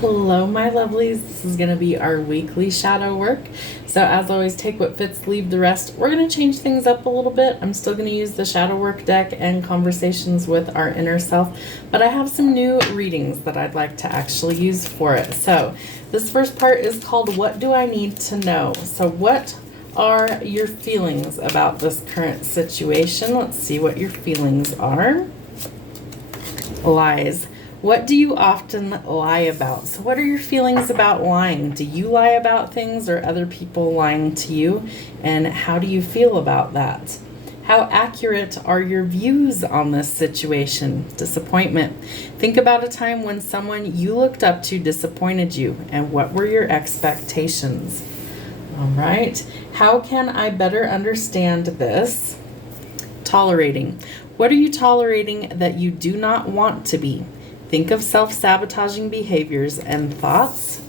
Hello, my lovelies. This is going to be our weekly shadow work. So as always, take what fits, leave the rest. We're going to change things up a little bit. I'm still going to use the shadow work deck and conversations with our inner self, but I have some new readings that I'd like to actually use for it. So this first part is called What Do I Need to Know? So what are your feelings about this current situation? Let's see what your feelings are. Lies. What do you often lie about? So what are your feelings about lying? Do you lie about things or other people lying to you? And how do you feel about that? How accurate are your views on this situation? Disappointment. Think about a time when someone you looked up to disappointed you, and what were your expectations? All right. How can I better understand this? Tolerating. What are you tolerating that you do not want to be? Think of self-sabotaging behaviors and thoughts.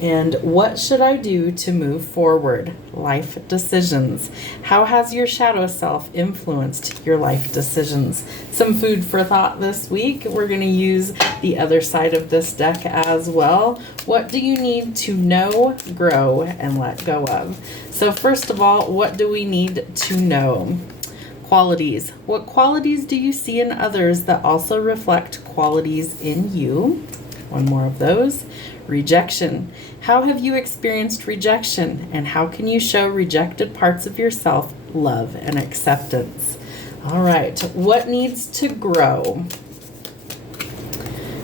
And what should I do to move forward? Life decisions. How has your shadow self influenced your life decisions? Some food for thought this week. We're going to use the other side of this deck as well. What do you need to know, grow, and let go of? So first of all, what do we need to know? Qualities. What qualities do you see in others that also reflect qualities in you? One more of those. Rejection. How have you experienced rejection, and how can you show rejected parts of yourself love and acceptance? All right. What needs to grow?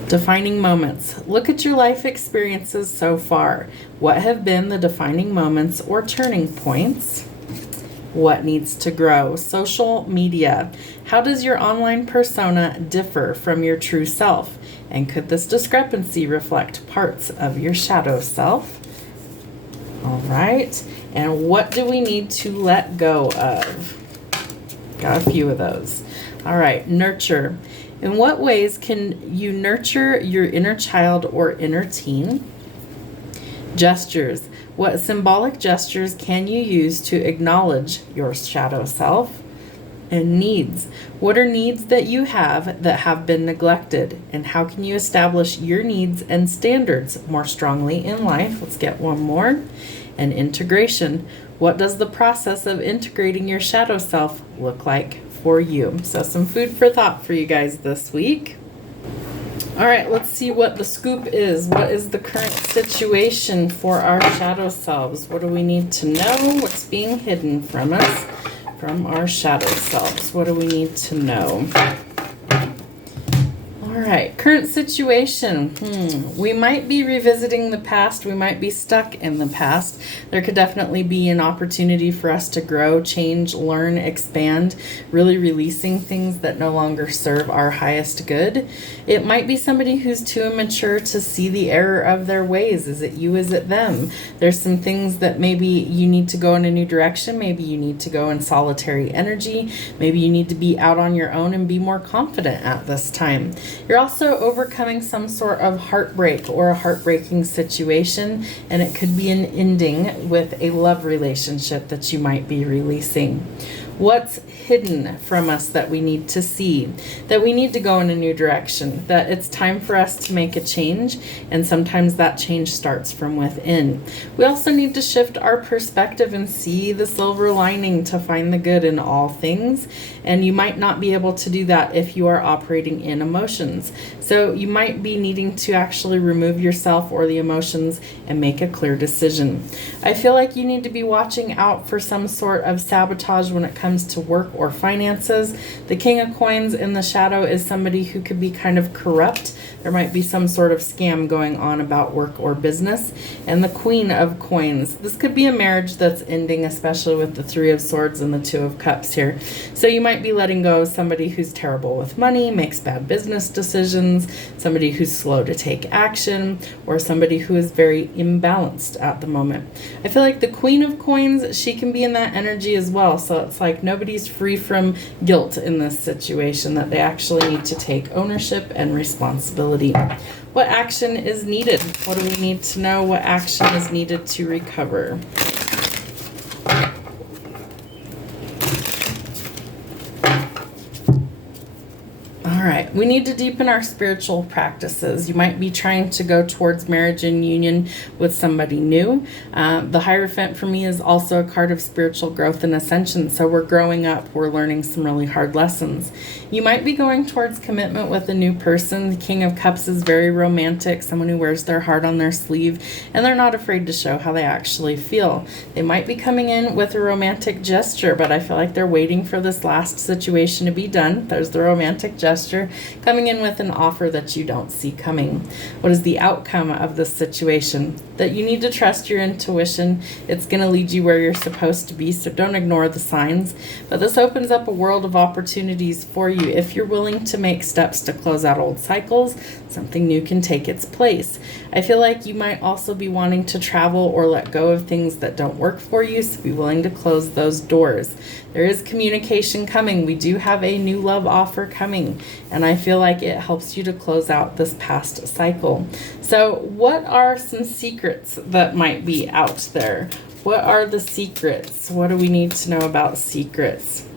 Defining moments. Look at your life experiences so far. What have been the defining moments or turning points? What needs to grow? Social media. How does your online persona differ from your true self? And could this discrepancy reflect parts of your shadow self? All right. And what do we need to let go of? Got a few of those. All right. Nurture. In what ways can you nurture your inner child or inner teen? Gestures. What symbolic gestures can you use to acknowledge your shadow self? And needs. What are needs that you have that have been neglected? And how can you establish your needs and standards more strongly in life? Let's get one more. And integration. What does the process of integrating your shadow self look like for you? So some food for thought for you guys this week. All right, let's see what the scoop is. What is the current situation for our shadow selves? What do we need to know? What's being hidden from us, from our shadow selves? What do we need to know? All right, current situation. We might be revisiting the past. We might be stuck in the past. There could definitely be an opportunity for us to grow, change, learn, expand, really releasing things that no longer serve our highest good. It might be somebody who's too immature to see the error of their ways. Is it you? Is it them? There's some things that maybe you need to go in a new direction. Maybe you need to go in solitary energy. Maybe you need to be out on your own and be more confident at this time. You're also overcoming some sort of heartbreak or a heartbreaking situation, and it could be an ending with a love relationship that you might be releasing. What's hidden from us that we need to see, that we need to go in a new direction, that it's time for us to make a change, and sometimes that change starts from within. We also need to shift our perspective and see the silver lining to find the good in all things, and you might not be able to do that if you are operating in emotions. So you might be needing to actually remove yourself or the emotions and make a clear decision. I feel like you need to be watching out for some sort of sabotage when it comes to work or finances. The King of Coins in the shadow is somebody who could be kind of corrupt. There might be some sort of scam going on about work or business. And the Queen of Coins. This could be a marriage that's ending, especially with the Three of Swords and the Two of Cups here. So you might be letting go of somebody who's terrible with money, makes bad business decisions, somebody who's slow to take action, or somebody who is very imbalanced at the moment. I feel like the Queen of Coins, she can be in that energy as well. So it's like nobody's free from guilt in this situation, that they actually need to take ownership and responsibility. What action is needed? What do we need to know? What action is needed to recover? All right. We need to deepen our spiritual practices. You might be trying to go towards marriage and union with somebody new. The Hierophant for me is also a card of spiritual growth and ascension. So we're growing up. We're learning some really hard lessons. You might be going towards commitment with a new person. The King of Cups is very romantic, someone who wears their heart on their sleeve, and they're not afraid to show how they actually feel. They might be coming in with a romantic gesture, but I feel like they're waiting for this last situation to be done. There's the romantic gesture, coming in with an offer that you don't see coming. What is the outcome of this situation? That you need to trust your intuition. It's going to lead you where you're supposed to be, so don't ignore the signs. But this opens up a world of opportunities for you. If you're willing to make steps to close out old cycles, something new can take its place. I feel like you might also be wanting to travel or let go of things that don't work for you, so be willing to close those doors. There is communication coming. We do have a new love offer coming, and I feel like it helps you to close out this past cycle. So what are some secrets that might be out there? What are the secrets? What do we need to know about secrets?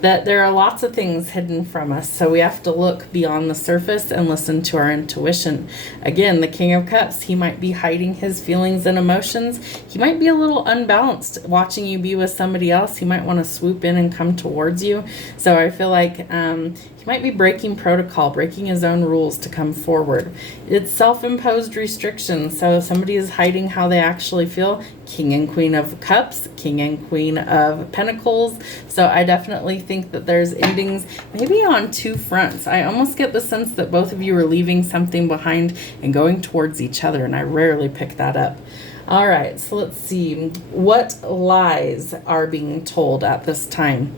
That there are lots of things hidden from us, so we have to look beyond the surface and listen to our intuition. Again, the King of Cups, he might be hiding his feelings and emotions. He might be a little unbalanced watching you be with somebody else. He might want to swoop in and come towards you. So I feel like he might be breaking protocol, breaking his own rules to come forward. It's self-imposed restrictions, so if somebody is hiding how they actually feel, King and Queen of Cups, King and Queen of Pentacles. So I definitely think that there's endings maybe on two fronts. I almost get the sense that both of you are leaving something behind and going towards each other, and I rarely pick that up. All right, so let's see. What lies are being told at this time?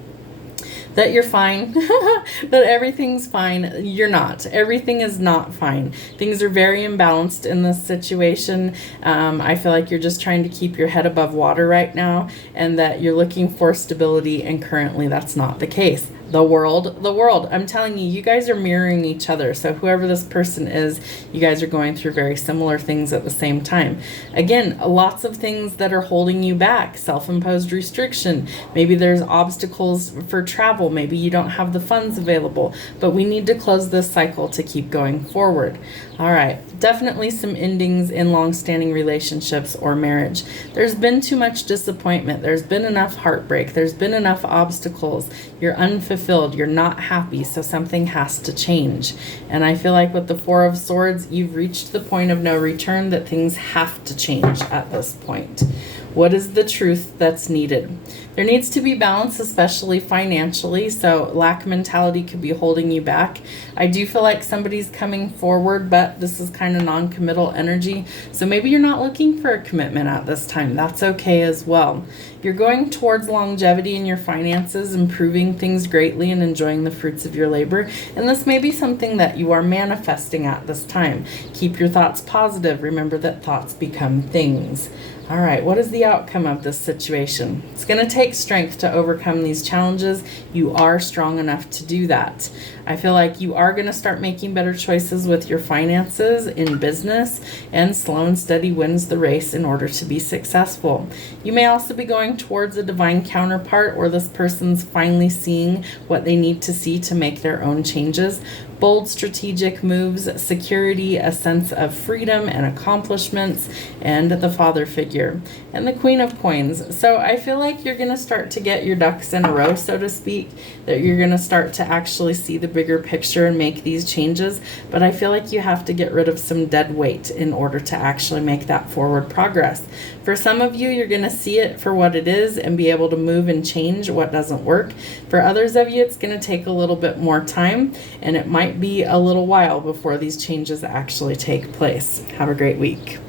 That you're fine, that everything's fine. You're not. Everything is not fine. Things are very imbalanced in this situation. I feel like you're just trying to keep your head above water right now, and that you're looking for stability, and currently that's not the case. The world. I'm telling you, you guys are mirroring each other. So whoever this person is, you guys are going through very similar things at the same time. Again, lots of things that are holding you back. Self-imposed restriction. Maybe there's obstacles for travel. Maybe you don't have the funds available. But we need to close this cycle to keep going forward. All right. Definitely some endings in long-standing relationships or marriage. There's been too much disappointment. There's been enough heartbreak. There's been enough obstacles. You're unfulfilled. You're not happy. So something has to change. And I feel like with the Four of Swords, you've reached the point of no return, that things have to change at this point. What is the truth that's needed? There needs to be balance, especially financially. So lack mentality could be holding you back. I do feel like somebody's coming forward, but this is kind of non-committal energy. So maybe you're not looking for a commitment at this time. That's okay as well. You're going towards longevity in your finances, improving things greatly and enjoying the fruits of your labor. And this may be something that you are manifesting at this time. Keep your thoughts positive. Remember that thoughts become things. All right, what is the outcome of this situation? It's going to take strength to overcome these challenges. You are strong enough to do that. I feel like you are going to start making better choices with your finances in business, and slow and steady wins the race in order to be successful. You may also be going towards a divine counterpart, or this person's finally seeing what they need to see to make their own changes. Bold strategic moves, security, a sense of freedom and accomplishments, and the father figure, and the Queen of Coins. So I feel like you're going to start to get your ducks in a row, so to speak, that you're going to start to actually see the bigger picture and make these changes. But I feel like you have to get rid of some dead weight in order to actually make that forward progress. For some of you, you're going to see it for what it is and be able to move and change what doesn't work. For others of you, it's going to take a little bit more time, and it might be a little while before these changes actually take place. Have a great week.